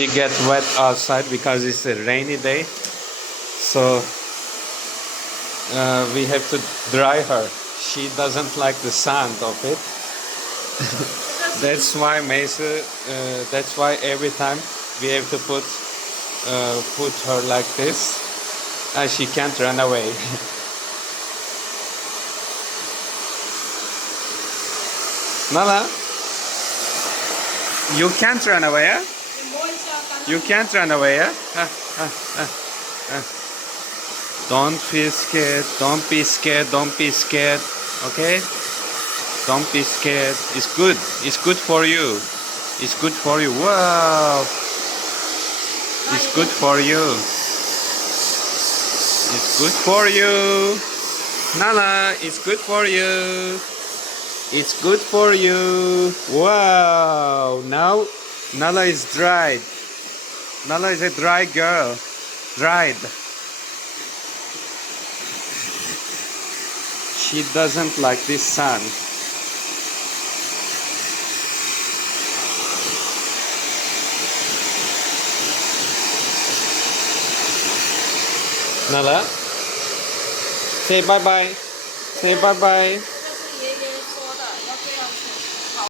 She gets wet outside because it's a rainy day. So we have to dry her. She doesn't like the sound of it. That's why Mesa. That's why every time we have to put her like this, and she can't run away. Nala, you can't run away, eh? You can't run away, eh? Don't be scared. Don't be scared. Don't be scared. Okay? Don't be scared. It's good. It's good for you. It's good for you. Wow. It's good for you. It's good for you. Nala, it's good for you. It's good for you. Wow. Now Nala is dried. Nala is a dry girl. Dried. She doesn't like this sun. Nala, say bye bye. Say bye bye.